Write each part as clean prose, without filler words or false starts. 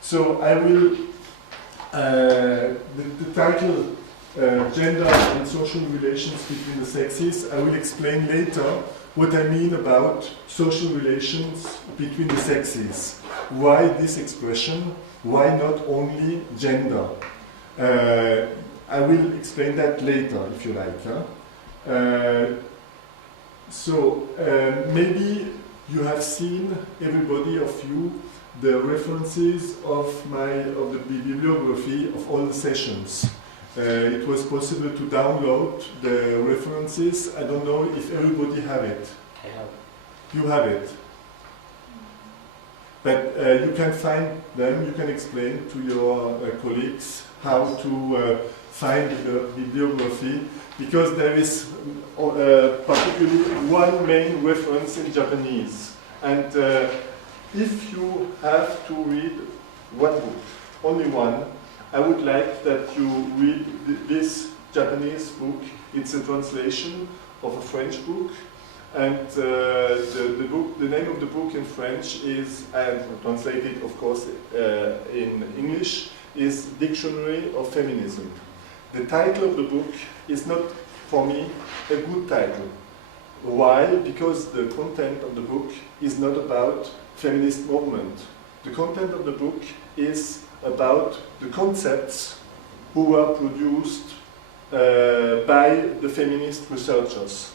So I will, the title, Gender and Social Relations Between the Sexes, I will explain later what I mean about social relations between the sexes. Why this expression? Why not only gender? I will explain that later, if you like. Maybe you have seen, everybody of you, the references of the bibliography of all the sessions. It was possible to download the references. I don't know if everybody have it. I have. You have it. But you can find them, you can explain to your colleagues how to find the bibliography, because there is particularly one main reference in Japanese. And if you have to read one book, only one, I would like that you read this Japanese book. It's a translation of a French book, and the name of the book in French is, and translated of course in English, is Dictionary of Feminism. The title of the book is not, for me, a good title. Why? Because the content of the book is not about feminist movement. The content of the book is about the concepts who were produced by the feminist researchers.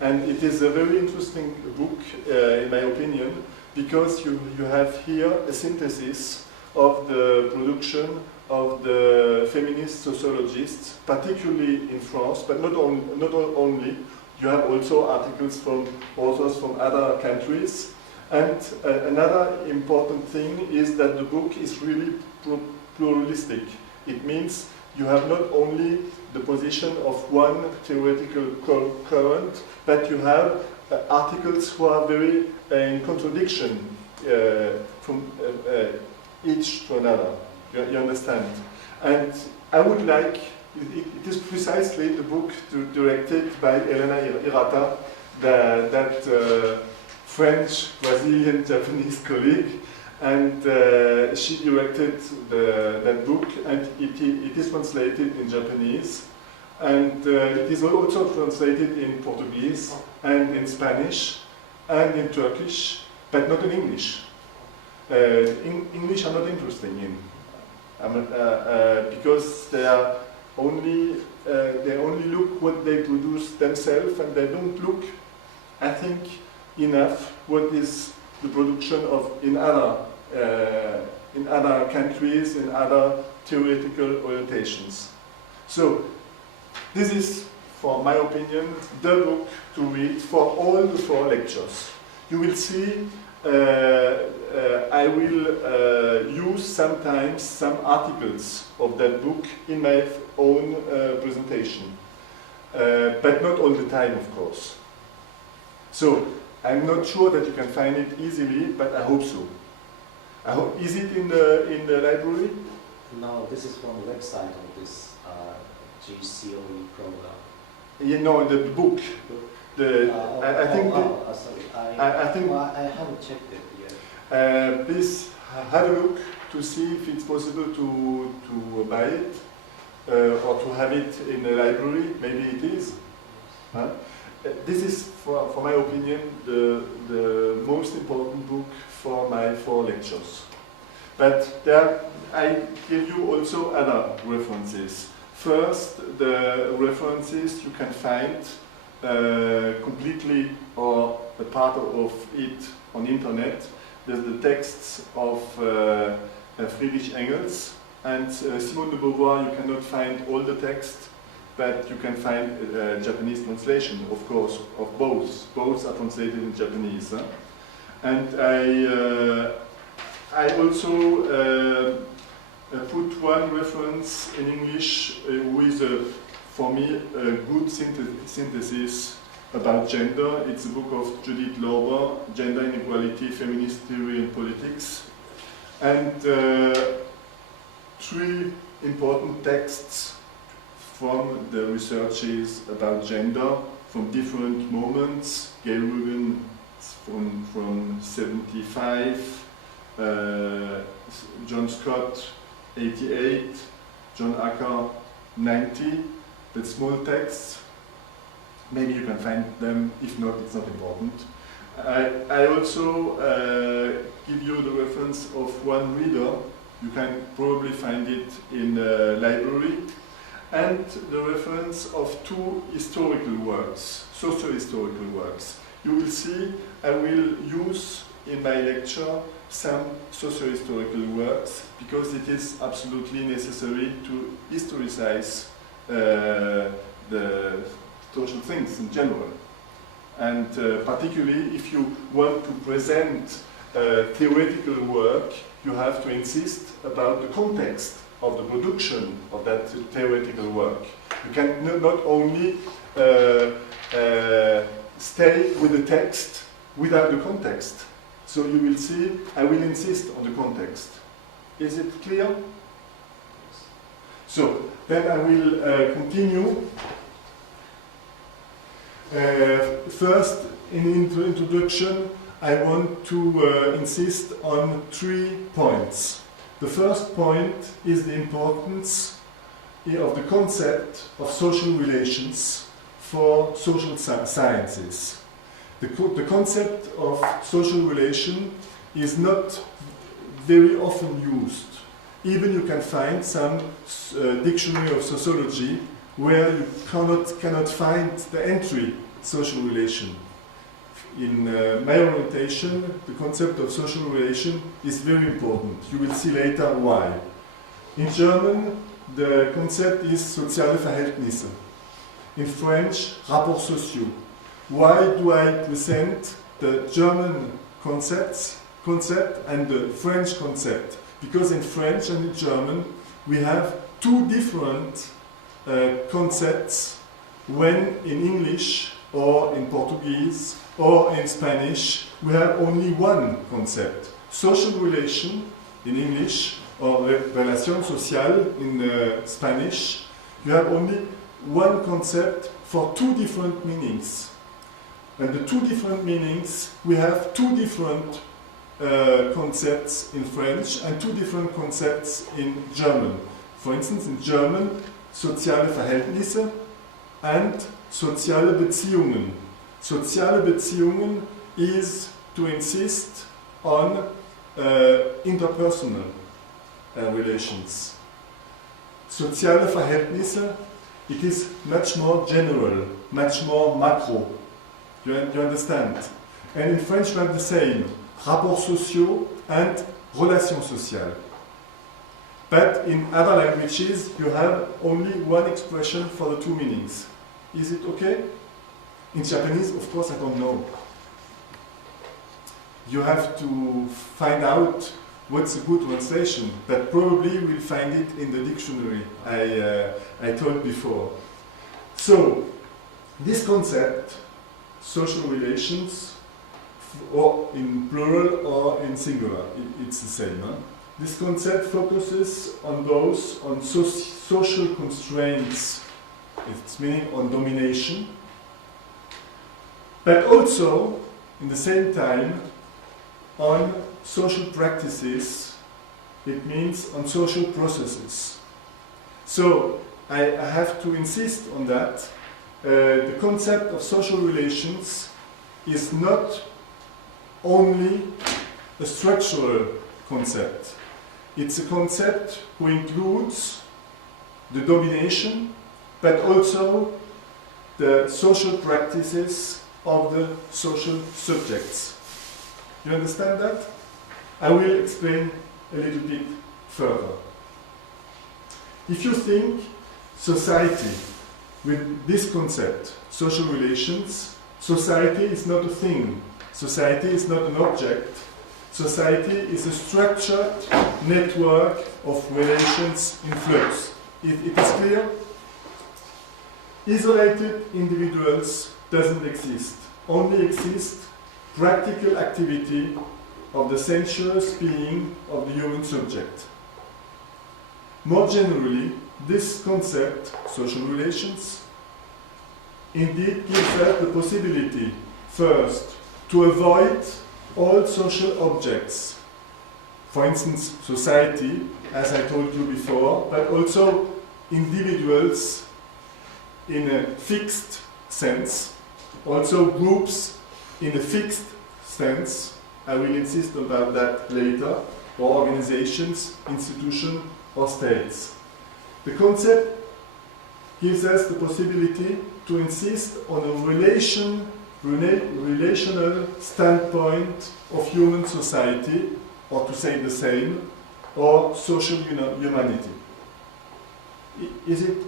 And it is a very interesting book, in my opinion, because you have here a synthesis of the production of the feminist sociologists, particularly in France, but not only. You have also articles from authors from other countries. And another important thing is that the book is really pluralistic. It means you have not only the position of one theoretical current, but you have articles who are very in contradiction from each to another. You understand? And I would like, it is precisely the book directed by Elena Hirata, that French, Brazilian, Japanese colleague, and she directed that book, and it is translated in Japanese, and it is also translated in Portuguese, and in Spanish, and in Turkish, but not in English. English are not interesting in, because they only look what they produce themselves, and they don't look, I think, enough what is the production of in other countries, in other theoretical orientations. So this is, for my opinion, the book to read for all the 4 lectures. You will see I will use sometimes some articles of that book in my own presentation, but not all the time, of course. So I'm not sure that you can find it easily, but I hope so. Is it in the library? No, this is from the website of this GCOE program. You know, the book. I think. Sorry. I think. Well, I haven't checked it yet. Please have a look to see if it's possible to buy it or to have it in the library. Maybe it is. Huh? This is, for my opinion, the most important book for my 4 lectures. But there, I give you also other references. First, the references you can find completely or a part of it on internet. There's the texts of Friedrich Engels and Simone de Beauvoir. You cannot find all the text, but you can find Japanese translation, of course, of both. Both are translated in Japanese. Huh? And I also put one reference in English with, for me, a good synthesis about gender. It's a book of Judith Lorber, Gender Inequality, Feminist Theory and Politics. And 3 important texts from the researches about gender from different moments. Gail Rubin from 75, John Scott 88, John Acker 90, the small texts. Maybe you can find them, if not, it's not important. I also give you the reference of one reader. You can probably find it in the library. And the reference of two historical works, socio-historical works. You will see I will use in my lecture some socio-historical works because it is absolutely necessary to historicize the social things in general. And particularly if you want to present theoretical work, you have to insist about the context of the production of that theoretical work. You can not only stay with the text without the context. So you will see, I will insist on the context. Is it clear? So, then I will continue. First, in the introduction, I want to insist on 3 points. The first point is the importance of the concept of social relations for social sciences. The concept of social relation is not very often used. Even you can find some dictionary of sociology where you cannot find the entry social relation. In my orientation, the concept of social relation is very important. You will see later why. In German, the concept is soziale Verhältnisse. In French, rapports sociaux. Why do I present the German concept and the French concept? Because in French and in German, we have 2 different concepts when in English or in Portuguese or in Spanish, we have only one concept. Social relation in English or relación social in Spanish, you have only one concept for 2 different meanings. And the 2 different meanings, we have 2 different concepts in French and 2 different concepts in German. For instance, in German, soziale Verhältnisse and soziale Beziehungen. Soziale Beziehungen is to insist on interpersonal relations. Soziale Verhältnisse, it is much more general, much more macro. You understand? And in French, we have the same, rapports sociaux and relations sociales. But in other languages, you have only one expression for the 2 meanings. Is it okay? In Japanese, of course, I don't know. You have to find out what's a good translation, but probably we'll find it in the dictionary I told before. So, this concept, social relations, or in plural or in singular, it's the same. Huh? This concept focuses on those on social constraints, it's meaning on domination, but also, in the same time, on social practices, it means on social processes. So, I have to insist on that. The concept of social relations is not only a structural concept. It's a concept who includes the domination, but also the social practices of the social subjects. You understand that? I will explain a little bit further. If you think society with this concept, social relations, society is not a thing. Society is not an object. Society is a structured network of relations in flux. It is clear? Isolated individuals doesn't exist. Only exists practical activity of the sensuous being of the human subject. More generally, this concept, social relations, indeed gives us the possibility, first, to avoid all social objects. for instance, society, as I told you before, but also individuals in a fixed sense, also groups in a fixed sense. I will insist about that later, or organizations, institutions, or states. The concept gives us the possibility to insist on a relational standpoint of human society, or to say the same, or social humanity. Is it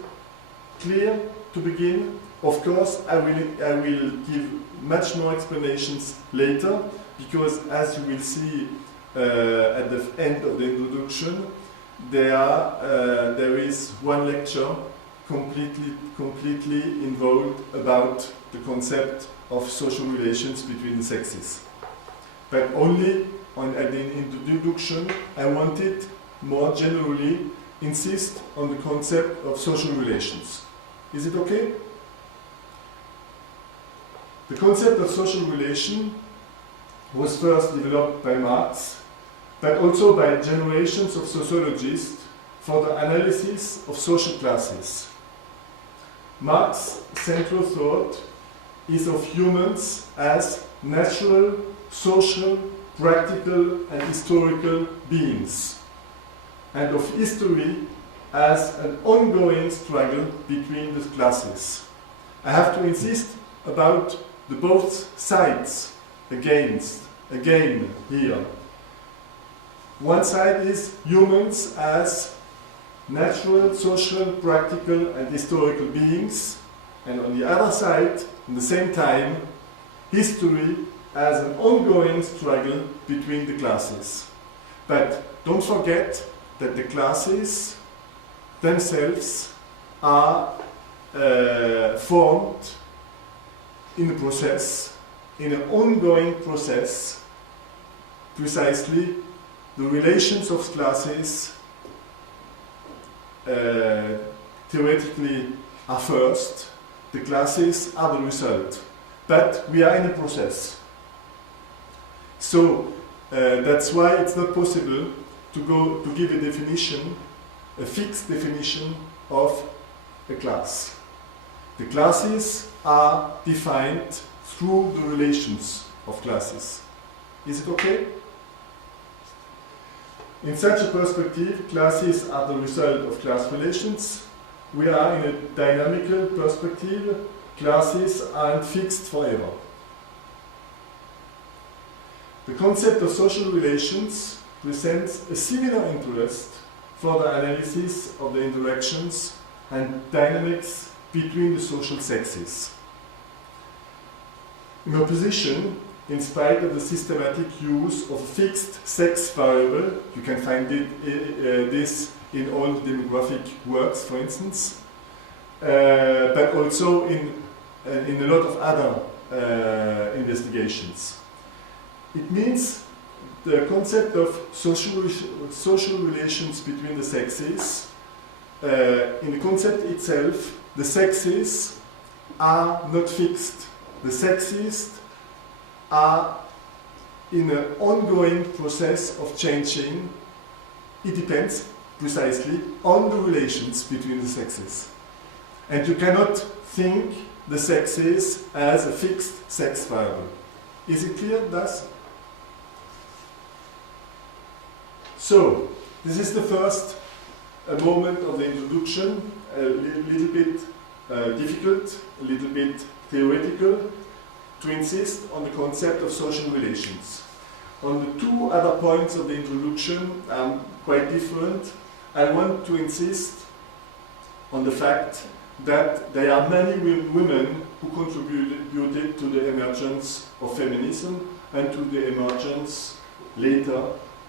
clear to begin? Of course, I will give much more explanations later, because as you will see at the end of the introduction, there is one lecture completely involved about the concept of social relations between the sexes. But only at the introduction, I wanted more generally insist on the concept of social relations. Is it okay? The concept of social relation was first developed by Marx, but also by generations of sociologists for the analysis of social classes. Marx's central thought is of humans as natural, social, practical, and historical beings, and of history as an ongoing struggle between the classes. I have to insist about the both sides again here. One side is humans as natural, social, practical, and historical beings, and on the other side, at the same time, history as an ongoing struggle between the classes. But don't forget that the classes themselves are formed in a process, in an ongoing process. Precisely, the relations of classes theoretically are first, the classes are the result. But we are in a process. So that's why it's not possible to give a definition, a fixed definition of a class. The classes are defined through the relations of classes. Is it okay? In such a perspective, classes are the result of class relations. We are in a dynamical perspective. Classes aren't fixed forever. The concept of social relations presents a similar interest for the analysis of the interactions and dynamics between the social sexes. In opposition, in spite of the systematic use of a fixed sex variable, you can find this in all demographic works, for instance, but also in a lot of other investigations. It means the concept of social relations between the sexes. In the concept itself, the sexes are not fixed. The sexes are in an ongoing process of changing. It depends precisely on the relations between the sexes. And you cannot think the sexes as a fixed sex variable. Is it clear, thus? So, this is the first moment of the introduction, a little bit difficult, a little bit theoretical, to insist on the concept of social relations. On the two other points of the introduction, quite different. I want to insist on the fact that there are many women who contributed to the emergence of feminism and to the emergence later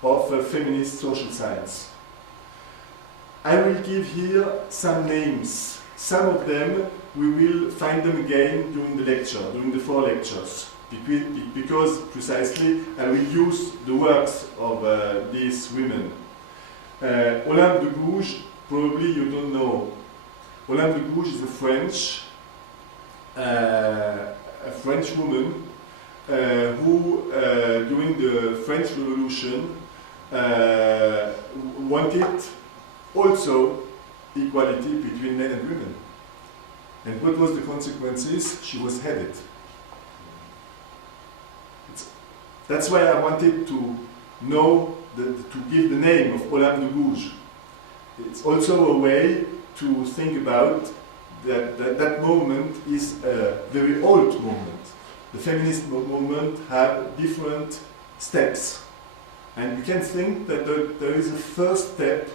of feminist social science. I will give here some names. Some of them we will find them again during the lecture, during the 4 lectures, because precisely I will use the works of these women. Olympe de Gouges, probably you don't know. Olympe de Gouges is a French woman who, during the French Revolution, wanted also equality between men and women. And what was the consequences? She was headed. That's why I wanted to know, to give the name of Olympe de Gouges. It's also a way to think about that movement is a very old movement. The feminist movement had different steps. And we can think that there is a first step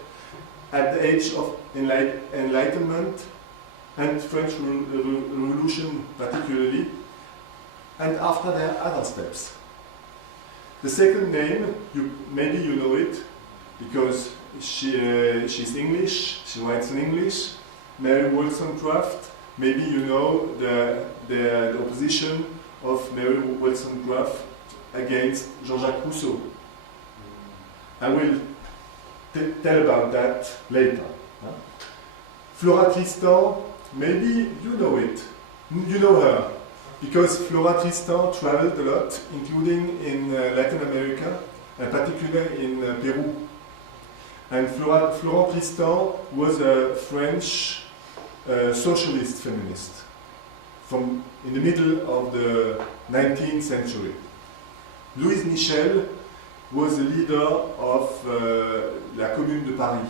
at the age of Enlightenment and French Revolution particularly, and after there are other steps. The second name, maybe you know it, because she's English, she writes in English, Mary Wollstonecraft. Maybe you know the opposition of Mary Wollstonecraft against Jean-Jacques Rousseau. I will tell about that later. Flora Tristan, maybe you know it, you know her, because Flora Tristan traveled a lot, including in Latin America, and particularly in Peru. And Flora Tristan was a French socialist feminist from in the middle of the 19th century. Louise Michel was the leader of La Commune de Paris.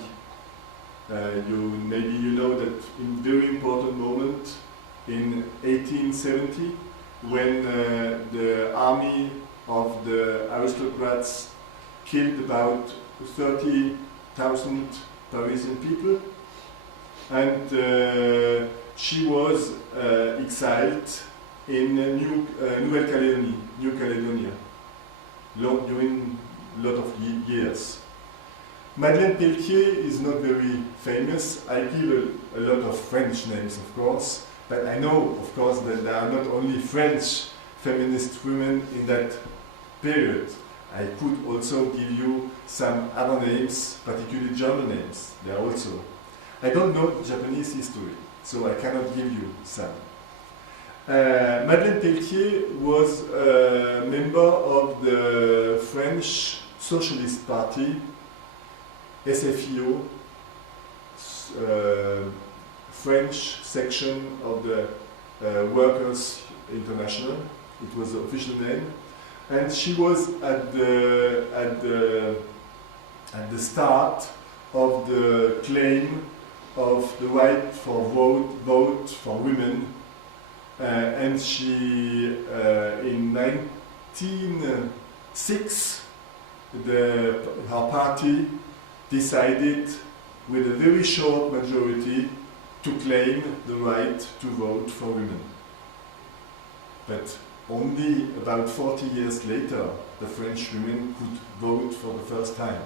Maybe you know that in a very important moment in 1870, when the army of the aristocrats killed about 30,000 Parisian people, and she was exiled in New Caledonia during a lot of years. Madeleine Pelletier is not very famous. I give a lot of French names, of course, but I know, of course, that there are not only French feminist women in that period. I could also give you some other names, particularly German names. There are also. I don't know Japanese history, so I cannot give you some. Madeleine Pelletier was a member of the French Socialist Party, SFIO, French section of the Workers' International. It was the official name, and she was at the start of the claim of the right for vote for women, and she in 1906 her party decided with a very short majority to claim the right to vote for women. But only about 40 years later, the French women could vote for the first time.